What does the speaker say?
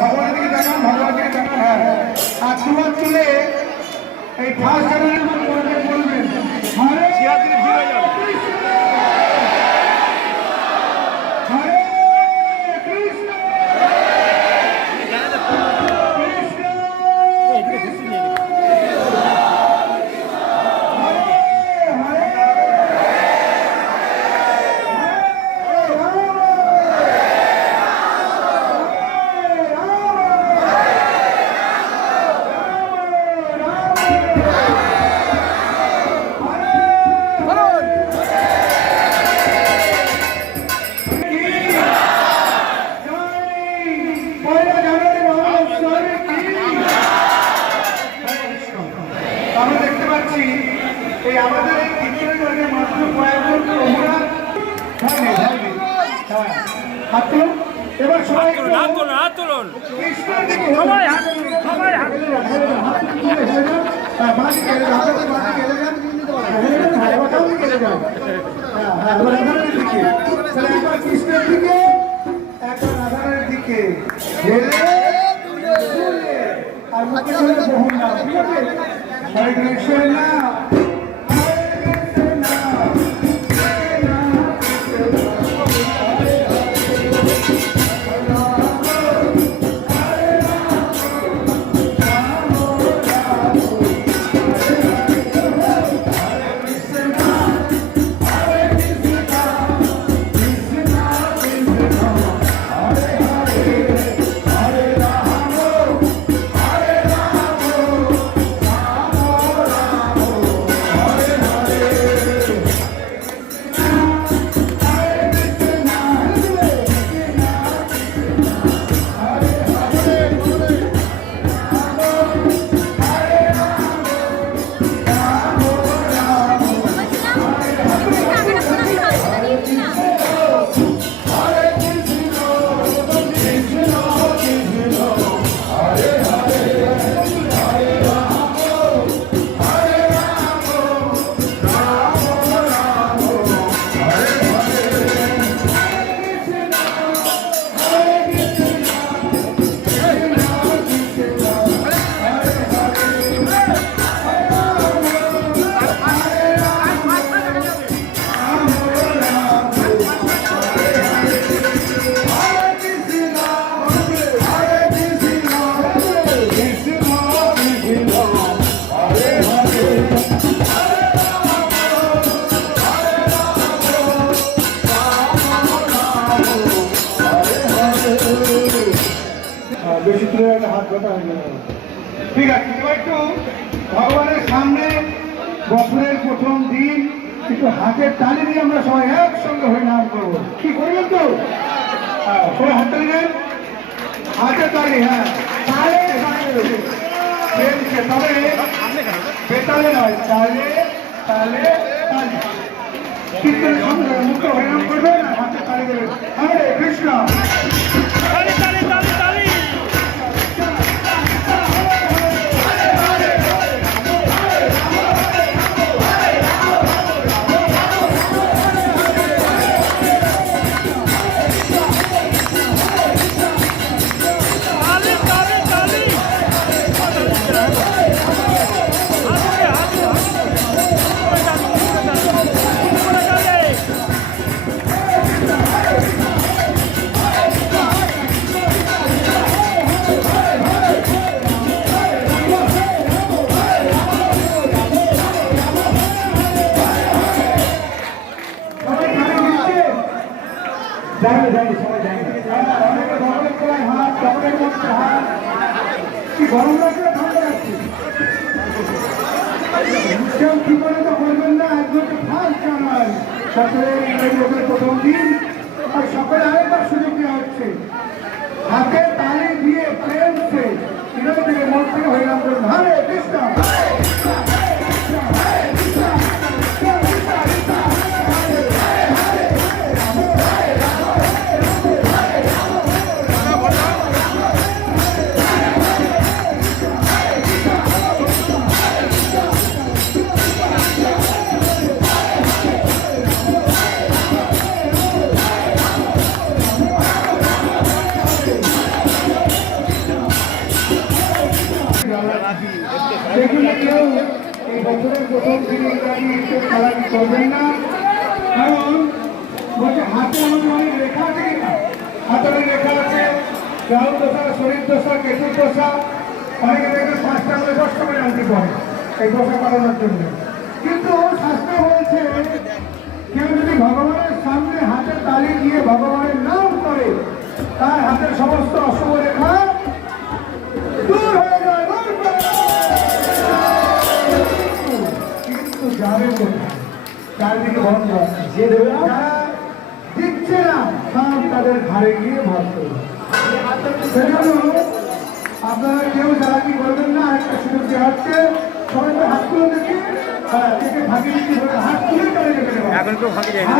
ভগবানের দিকে তাকান ভগবানের দিকে তাকান হ্যাঁ আর তোমার তুলে এই ফার্স্ট জেনারেশন হাত তুলুন। এবার সবাই একটু হাত তুলুন হাত তুলুন কৃষ্ণের দিকে সবাই হাত সবাই হাত। হ্যাঁ, বাঁ দিকে বেশি তুলে হাত ব্যথা হয়ে যাবে ঠিক আছে, এবার একটু ভগবানের সামনে বছরের প্রথম দিন, একটু হাতের তালি দিয়ে আমরা সবাই একসঙ্গে হয়ে করব। কি করবেন তো? হ্যাঁ সবাই হাত তালি দেন। হাতের তালি হ্যাঁ। তালে তবে বেতালে নয়, তালে তালে তালে। কীর্তনের সঙ্গে মুক্ত হরিনাম করবেন আর হাতে তালি দেবেন। গরম লাগছে ঠান্ডা লাগছে? কেউ কি করে তো করবেন না, একদম ফার্স্ট জানুয়ারি। ইংরেজি দিন আর সকলে আরেকবার সুযোগ দেওয়া হাতে তালি দিয়ে প্রেম সে থেকে হরিনাম করুন হরে কৃষ্ণ প্রথম দিনে দাঁড়িয়ে চালান করবেন না কারণ বলছে হাতে আমাদের অনেক রেখা আছে কিনা হাতের রেখা আছে দেহ দশা শরীর দশা কেতুর দশা অনেকে দেখবে পাঁচটা করে দশটা করে আনতে পারে এই দশা পালানোর জন্য কিন্তু শাস্ত্র বলছে কেউ যদি ভগবানের সামনে হাতে তালি দিয়ে ভগবানের নাম করে তার হাতের সমস্ত অশুভ রেখা দূর হয়ে গ্রামের কোথায় চারদিকে বন্ধ যে দেবে দিচ্ছে না সব তাদের ঘরে গিয়ে ভাত করবে আপনারা কেউ যারা কি করবেন না একটা সুযোগ দেওয়া হচ্ছে সবাই তো হাত তুলে দেখি হ্যাঁ, এখন কেউ ফাঁকি যায় না